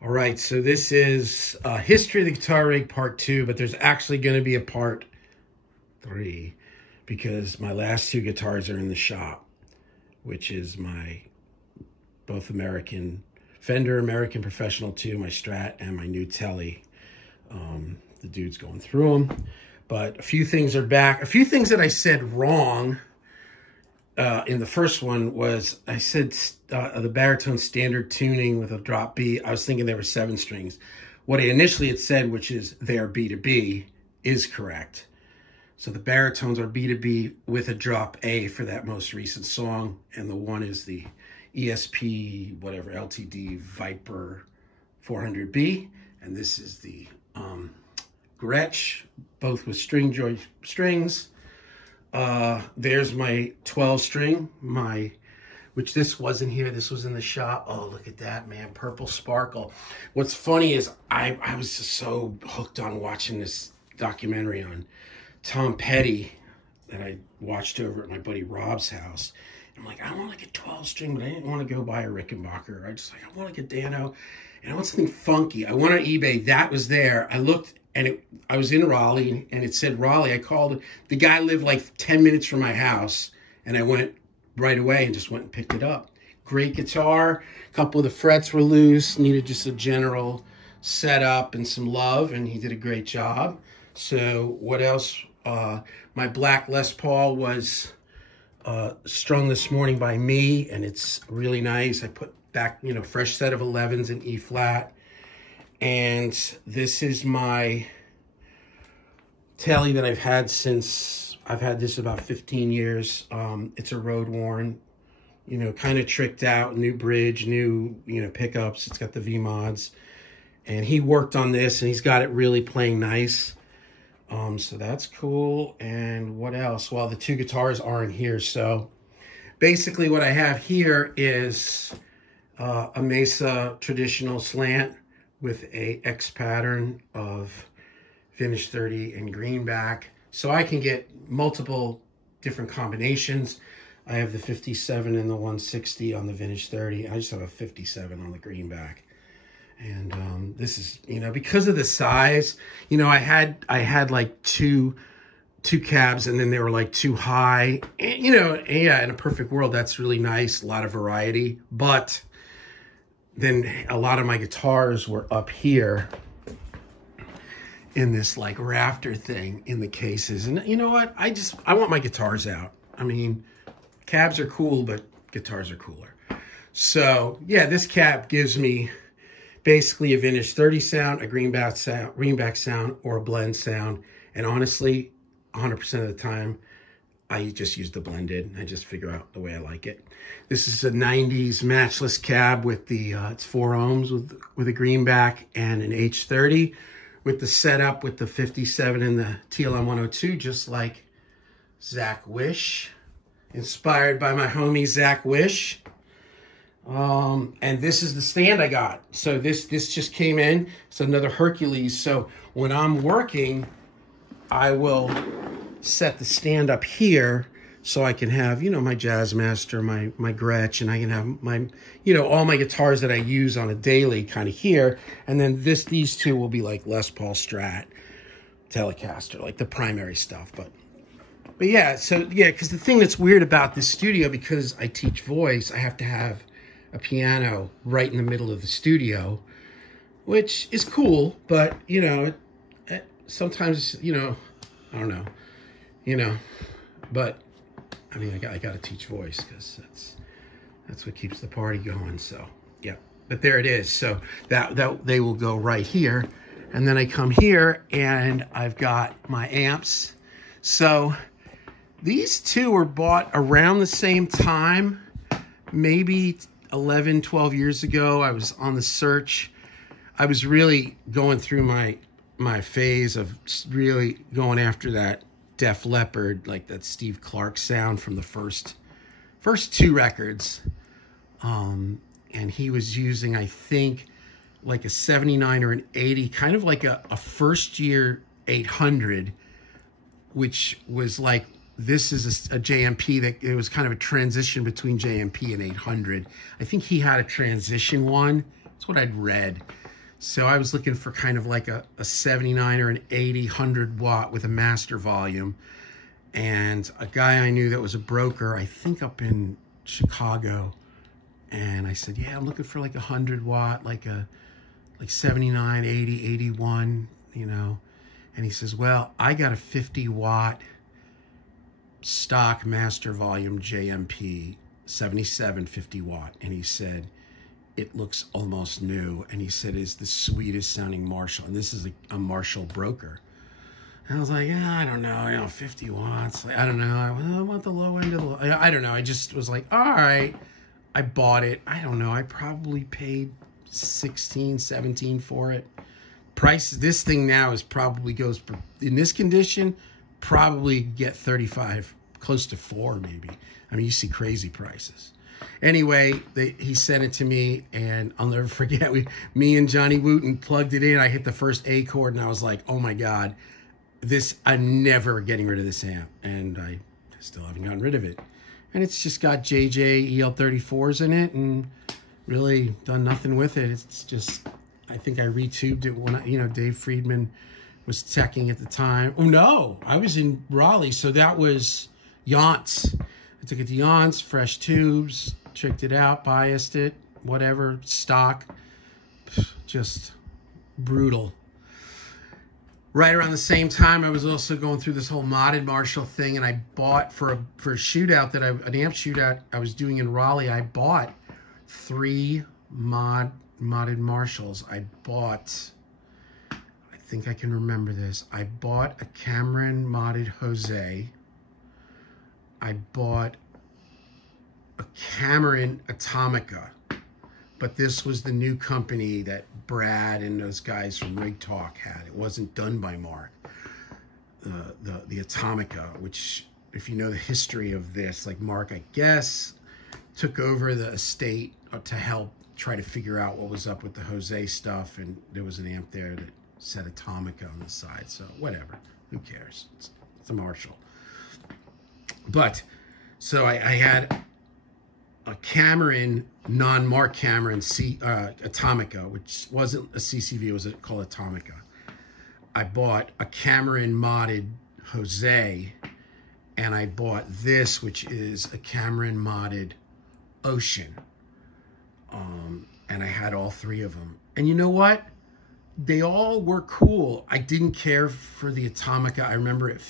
All right, so this is History of the Guitar Rig Part 2, but there's actually going to be a Part 3 because my last two guitars are in the shop, which is my both American Fender American Professional 2, my Strat, and my new Tele. The dude's going through them, but a few things are back. A few things that I said wrong in the first one was I said the baritone standard tuning with a drop B. I was thinking they were 7 strings. What I initially had said, which is they are B to B, is correct. So the baritones are B to B with a drop A for that most recent song, and the one is the ESP whatever LTD Viper 400B, and this is the Gretsch, both with string joint strings. There's my 12 string, which this wasn't here, this was in the shop. Oh, look at that, man, purple sparkle. What's funny is I was just so hooked on watching this documentary on Tom Petty that I watched over at my buddy Rob's house. I'm like, I want like a 12 string, but I didn't want to go buy a Rickenbacker. I want like a Dano, and I want something funky. I went on eBay, that was there. I looked, and I was in Raleigh, and it said Raleigh. I called, the guy lived like 10 minutes from my house, and I went right away and just went and picked it up. Great guitar. A couple of the frets were loose, needed just a general setup and some love, and he did a great job. So what else? My black Les Paul was strung this morning by me, and it's really nice. I put back, fresh set of 11s in E flat. And this is my Tele that I've had since, I've had this about 15 years. It's a road worn, kind of tricked out, new bridge, new, pickups. It's got the V mods, and he worked on this and he's got it really playing nice. So that's cool. And what else? Well, the two guitars aren't here. So basically what I have here is a Mesa traditional slant with a X pattern of Vintage 30 and greenback. So I can get multiple different combinations. I have the 57 and the 160 on the Vintage 30. I just have a 57 on the greenback. And this is, because of the size, I had like two cabs, and then they were like too high. And, yeah, in a perfect world, that's really nice. A lot of variety. But then a lot of my guitars were up here in this like rafter thing in the cases. And you know what? I want my guitars out. I mean, cabs are cool, but guitars are cooler. So yeah, this cab gives me basically a Vintage 30 sound, a greenback sound, or a blend sound. And honestly, 100% of the time, I just use the blended. I just figure out the way I like it. This is a 90s matchless cab with the, it's 4 ohms with a greenback and an H30 with the setup with the 57 and the TLM 102, just like Zach Wish, inspired by my homie Zach Wish. And this is the stand I got. So this just came in. It's another Hercules. So when I'm working, I will set the stand up here so I can have, my Jazzmaster, my Gretsch, and I can have my, all my guitars that I use on a daily kind of here. And then these two will be like Les Paul, Strat, Telecaster, like the primary stuff. But yeah, so yeah, because the thing that's weird about this studio, because I teach voice, I have to have a piano right in the middle of the studio, which is cool, but sometimes, I don't know, but I mean, I got to teach voice because that's what keeps the party going. So yeah, but there it is. So that they will go right here, and then I come here and I've got my amps. So these two were bought around the same time, maybe 11, 12 years ago. I was on the search. I was really going through my phase of really going after that Def Leppard, like that Steve Clark sound from the first 2 records. And he was using, I think, like a 79 or an 80, kind of like a first year 800, which was like, this is a JMP that it was kind of a transition between JMP and 800. I think he had a transition one. That's what I'd read. So I was looking for kind of like a 79 or an 80, 100 watt with a master volume. And a guy I knew that was a broker, I think up in Chicago. And I said, yeah, I'm looking for like 100 watt, like 79, 80, 81, you know. And he says, well, I got a 50 watt stock master volume JMP 77 50 watt. And he said, it looks almost new. And he said, it's the sweetest sounding Marshall. And this is a Marshall broker. And I was like, yeah, I don't know, 50 watts. Like, I don't know. I want the low end of the low. I don't know. I just was like, all right. I bought it. I don't know. I probably paid 16, 17 for it. Price, this thing now is probably goes, in this condition, probably get 35, close to 4 maybe. I mean, you see crazy prices. Anyway, he sent it to me, and I'll never forget, me and Johnny Wooten plugged it in. I hit the first A chord, and I was like, oh my God, I'm never getting rid of this amp. And I still haven't gotten rid of it. And it's just got JJ EL34s in it, and really done nothing with it. It's just, I think I retubed it when Dave Friedman was teching at the time. Oh no, I was in Raleigh, so that was Yance. I took it to Yance, fresh tubes, checked it out, biased it, whatever, stock. Just brutal. Right around the same time, I was also going through this whole modded Marshall thing, and I bought for a shootout an amp shootout I was doing in Raleigh. I bought 3 modded Marshalls. I think I can remember this. I bought a Cameron modded Jose. I bought a Cameron Atomica, but this was the new company that Brad and those guys from Rig Talk had. It wasn't done by Mark. The Atomica, which, if you know the history of this, like Mark, I guess, took over the estate to help try to figure out what was up with the Jose stuff, and there was an amp there that said Atomica on the side, so whatever, who cares? It's a Marshall. But, so I had a Cameron, non-Mark Cameron Atomica, which wasn't a CCV, it was called Atomica. I bought a Cameron modded Jose, and I bought this, which is a Cameron modded Ocean. And I had all 3 of them. And you know what? They all were cool. I didn't care for the Atomica. I remember it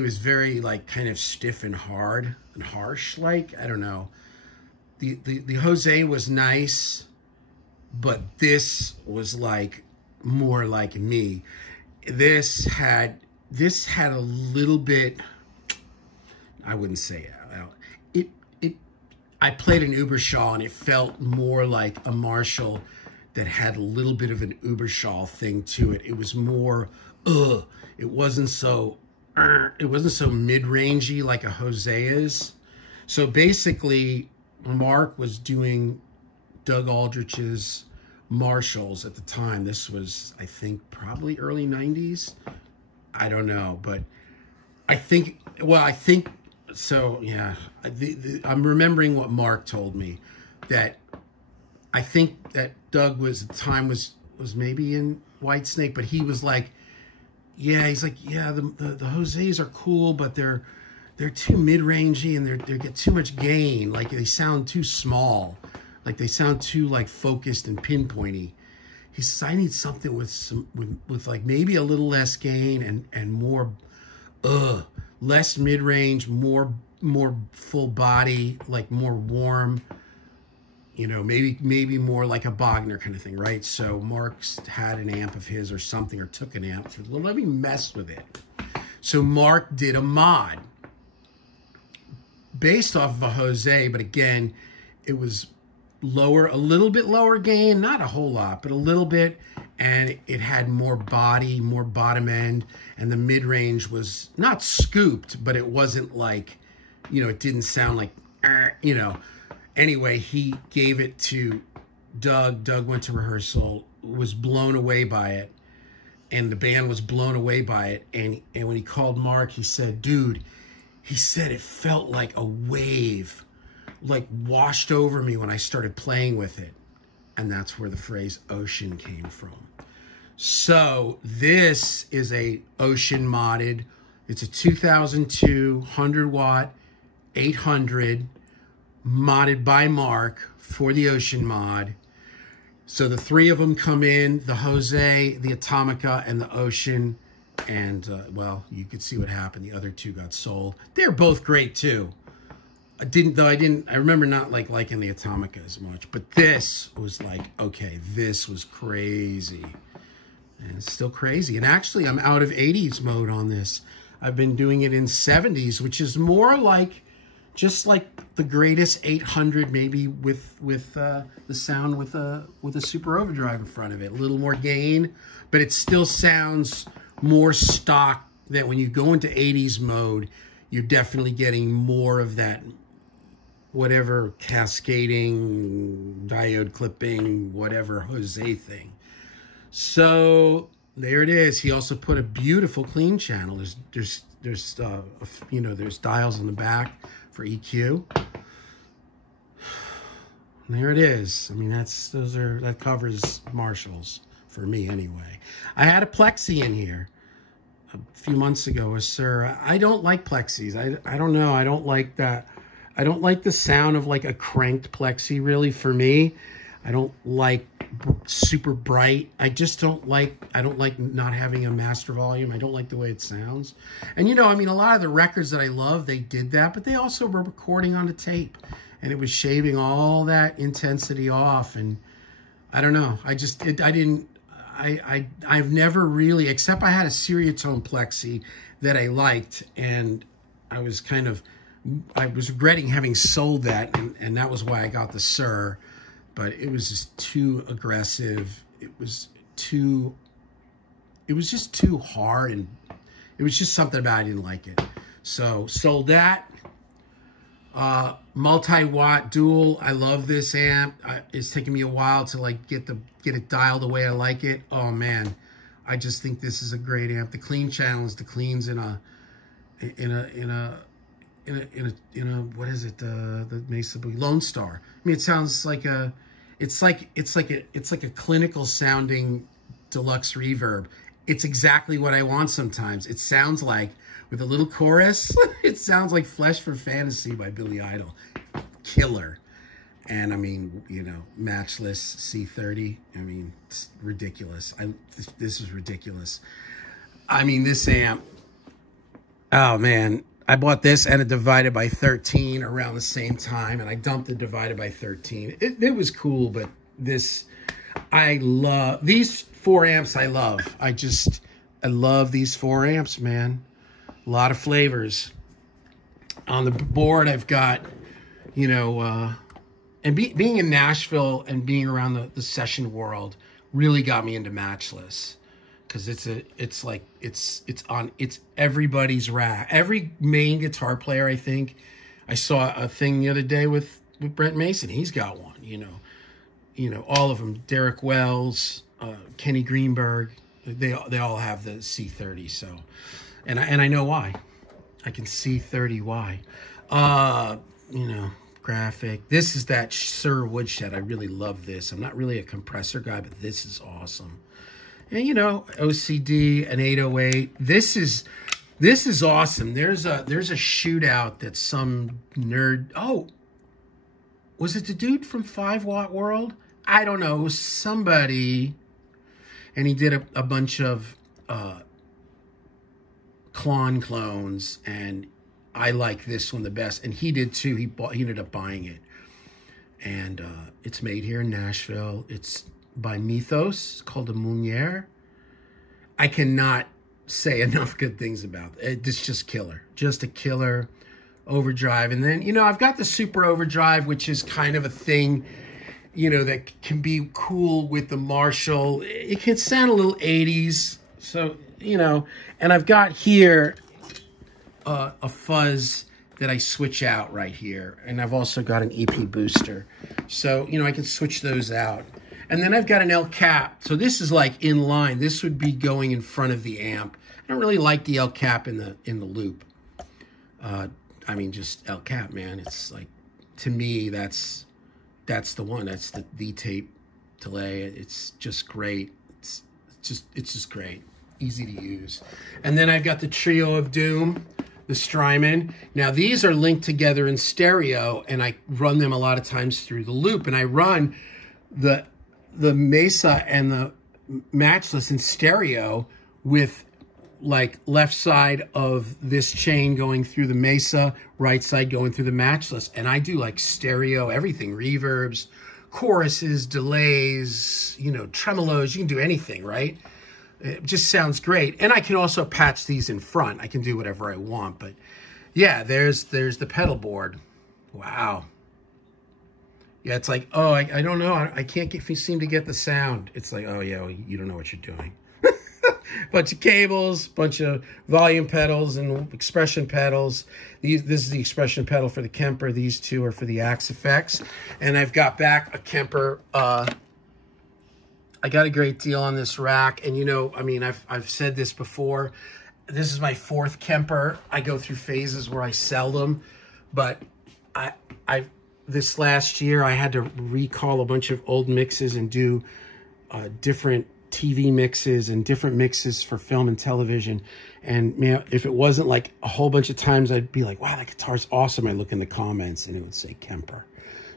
was very like kind of stiff and hard and harsh, like, I don't know. The Jose was nice, but this was like more like me. This had a little bit, I wouldn't say it. I played an Uberschall, and it felt more like a Marshall that had a little bit of an Uberschall thing to it. It was more, it wasn't so mid-rangey like a Jose is. So basically, Mark was doing Doug Aldrich's Marshalls at the time. This was, I think, probably early 90s. I don't know, but I think, so yeah, I'm remembering what Mark told me, that I think that Doug at the time was maybe in Whitesnake, but he was like, yeah, he's like, yeah, the Jose's are cool, but they're too mid-rangey, and they get too much gain. Like, they sound too small. Like, they sound too like focused and pinpointy. He says, I need something with like maybe a little less gain and more less mid-range, more full body, like more warm, maybe more like a Bogner kind of thing, right? So Mark's had an amp of his or something, or took an amp. Said, well, let me mess with it. So Mark did a mod based off of a Jose, but again, it was lower, a little bit lower gain, not a whole lot, but a little bit, and it had more body, more bottom end, and the mid-range was not scooped, but it wasn't like, it didn't sound like, Anyway, he gave it to Doug. Doug went to rehearsal, was blown away by it, and the band was blown away by it. And when he called Mark, he said, dude, he said it felt like a wave, like washed over me when I started playing with it. And that's where the phrase Ocean came from. So this is a Ocean modded. It's a 2002 100-watt 800 modded by Mark for the Ocean mod. So the three of them come in, the Jose, the Atomica, and the Ocean. And, well, you could see what happened. The other two got sold. They're both great, too. I remember not liking the Atomica as much. But this was like, okay, this was crazy. And it's still crazy. And actually, I'm out of 80s mode on this. I've been doing it in 70s, which is more like, just like the greatest 800, maybe with the sound with a super overdrive in front of it. A little more gain, but it still sounds more stock. That when you go into 80s mode, you're definitely getting more of that, whatever cascading, diode clipping, whatever Jose thing. So there it is. He also put a beautiful clean channel. There's dials on the back for EQ. And there it is. I mean, that covers Marshalls for me anyway. I had a Plexi in here a few months ago, a Sir. I don't like Plexis. I don't know. I don't like that. I don't like the sound of like a cranked Plexi, really, for me. I don't like super bright. I don't like not having a master volume. I don't like the way it sounds. And you know, I mean, a lot of the records that I love, they did that, but they also were recording on the tape, and it was shaving all that intensity off. And I don't know. I've never really, except I had a Seriatone Plexi that I liked, and I was regretting having sold that, and that was why I got the Sir. But it was just too aggressive. It was just too hard, and it was just something about it. I didn't like it. So sold that. Multi-watt dual. I love this amp. It's taken me a while to like get it dialed the way I like it. Oh man, I just think this is a great amp. The clean channel is the cleans in a what is it? The Mesa Boogie Lone Star. I mean, it sounds like it's like a clinical sounding deluxe reverb. It's exactly what I want sometimes. It sounds like, with a little chorus, it sounds like Flesh for Fantasy by Billy Idol. Killer. And I mean, you know, matchless C30. I mean, it's ridiculous. This is ridiculous. I mean, this amp, oh man, I bought this and a Divided by 13 around the same time, and I dumped the Divided by 13. It was cool, but this, I love, these 4 amps I love. I love these 4 amps, man. A lot of flavors. On the board, I've got, you know, and being in Nashville and being around the session world really got me into Matchless. Because it's everybody's rack. Every main guitar player, I think. I saw a thing the other day with Brent Mason. He's got one, you know, all of them. Derek Wells, Kenny Greenberg, they all have the C30. So, and I know why. I can C30 why. You know, graphic. This is that Sir Woodshed. I really love this. I'm not really a compressor guy, but this is awesome. And, you know, OCD, an 808. This is awesome. There's a shootout that some nerd. Oh, was it the dude from 5 Watt World? I don't know. It was somebody, and he did a bunch of clones, and I like this one the best. And he did too. He ended up buying it, and it's made here in Nashville. It's by Mythos. It's called a Meunier. I cannot say enough good things about it. It's just killer. Just a killer overdrive. And then, you know, I've got the super overdrive, which is kind of a thing, you know, that can be cool with the Marshall. It can sound a little 80s. So, you know, and I've got here a fuzz that I switch out right here. And I've also got an EP booster. So, you know, I can switch those out. And then I've got an El Cap. So this is like in line. This would be going in front of the amp. I don't really like the El Cap in the loop. I mean, just El Cap, man. It's like, to me, that's the one. That's the tape delay. It's just great. It's just great. Easy to use. And then I've got the Trio of Doom, the Strymon. Now these are linked together in stereo, and I run them a lot of times through the loop. And I run the Mesa and the Matchless in stereo with like left side of this chain going through the Mesa, right side going through the Matchless. And I do like stereo, everything, reverbs, choruses, delays, you know, tremolos, you can do anything, right? It just sounds great. And I can also patch these in front. I can do whatever I want, but yeah, there's the pedal board. Wow. Yeah, it's like, oh, I don't know. I can't seem to get the sound. It's like, oh yeah, well, you don't know what you're doing. Bunch of cables, bunch of volume pedals and expression pedals. This is the expression pedal for the Kemper. These two are for the Axe-Fx. And I've got back a Kemper. I got a great deal on this rack. And you know, I mean, I've said this before. This is my fourth Kemper. I go through phases where I sell them, but this last year I had to recall a bunch of old mixes and do different TV mixes and different mixes for film and television. And man, if it wasn't like a whole bunch of times I'd be like, wow, that guitar's awesome. I look in the comments and it would say Kemper.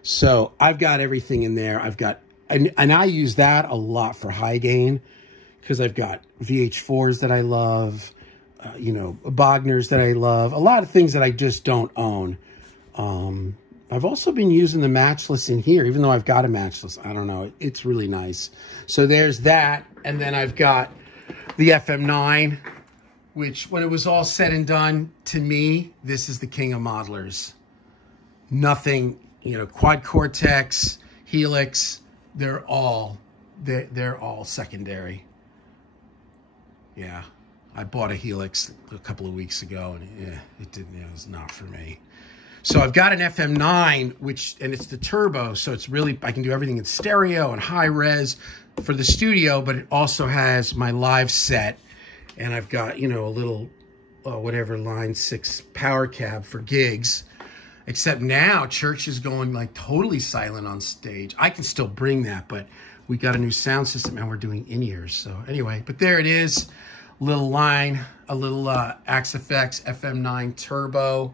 So I've got everything in there. I've got, and I use that a lot for high gain because I've got VH4s that I love, you know, Bogners that I love, a lot of things that I just don't own. I've also been using the Matchless in here, even though I've got a Matchless. I don't know. It's really nice. So there's that. And then I've got the FM9, which when it was all said and done, to me, this is the king of modelers. Nothing, you know, Quad Cortex, Helix, they're all secondary. Yeah. I bought a Helix a couple of weeks ago and it was not for me. So I've got an FM9, and it's the turbo, so it's really, I can do everything in stereo and high res for the studio, but it also has my live set, and I've got, you know, a little, whatever, Line 6 power cab for gigs, except now Church is going like totally silent on stage. I can still bring that, but we got a new sound system and we're doing in-ears. So anyway, but there it is, little line, a little Axe-Fx FM9 turbo.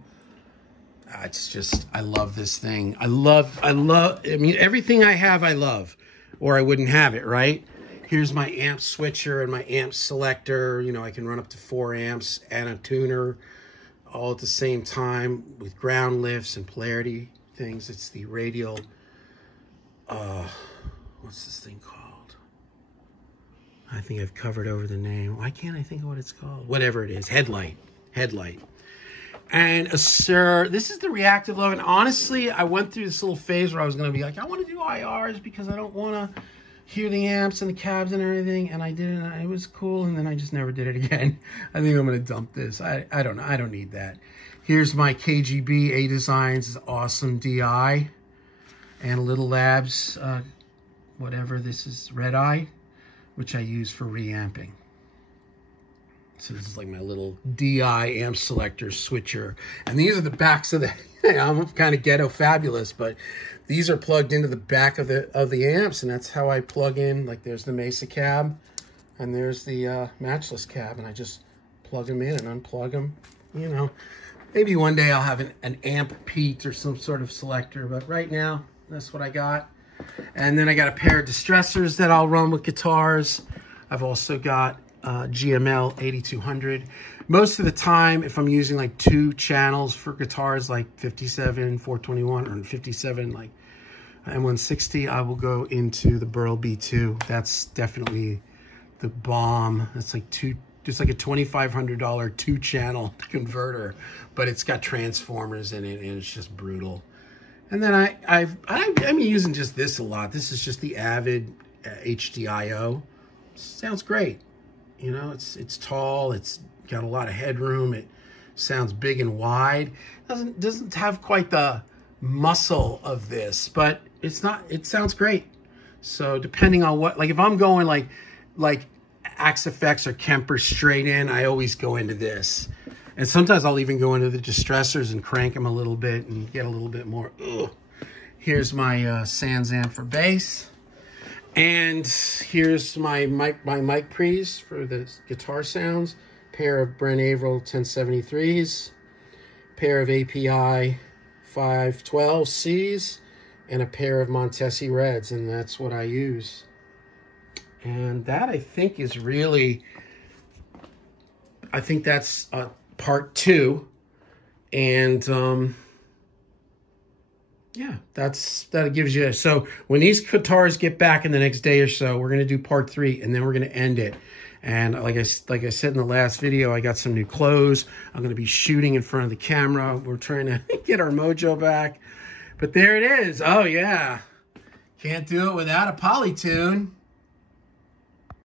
It's just, I love this thing. I mean, everything I have, I love, or I wouldn't have it, right? Here's my amp switcher and my amp selector. You know, I can run up to 4 amps and a tuner all at the same time with ground lifts and polarity things. It's the Radial, what's this thing called? I think I've covered over the name. Why can't I think of what it's called? Whatever it is, headlight. And this is the Reactive Low. And honestly, I went through this little phase where I was going to be like, I want to do IRs because I don't want to hear the amps and the cabs and everything. And I did it, and it was cool. And then I just never did it again. I think I'm going to dump this. I don't know. I don't need that. Here's my KGB A Designs Awesome DI and Little Labs, whatever this is, Red Eye, which I use for reamping. So this is like my little DI amp selector switcher. And these are the backs of the, I'm kind of ghetto fabulous, but these are plugged into the back of the amps, and that's how I plug in. Like there's the Mesa cab, and there's the Matchless cab, and I just plug them in and unplug them. You know, maybe one day I'll have an amp Pete or some sort of selector, but right now, that's what I got. And then I got a pair of distressors that I'll run with guitars. I've also got GML 8200. Most of the time, if I'm using like 2 channels for guitars, like 57, 421, or 57, like M160, I will go into the Burl B2. That's definitely the bomb. That's like just like a $2,500 2-channel converter, but it's got transformers in it, and it's just brutal. And then I'm using just this a lot. This is just the Avid HDIO. Sounds great. You know, it's tall, it's got a lot of headroom, it sounds big and wide. Doesn't have quite the muscle of this, but it sounds great. So depending on what, like if I'm going like Axe-Fx or Kemper straight in, I always go into this. And sometimes I'll even go into the distressors and crank them a little bit and get a little bit more. Ugh. Here's my Sans amp for bass. And here's my mic pre's for the guitar sounds. Pair of Brent Averill 1073s, pair of API 512Cs, and a pair of Montesi Reds, and that's what I use. And that, I think, is really, I think that's part 2. And yeah, that gives you, so when these guitars get back in the next day or so, we're going to do part 3, and then we're going to end it. And like I said in the last video, I got some new clothes. I'm going to be shooting in front of the camera. We're trying to get our mojo back. But there it is. Oh, yeah. Can't do it without a Polytune.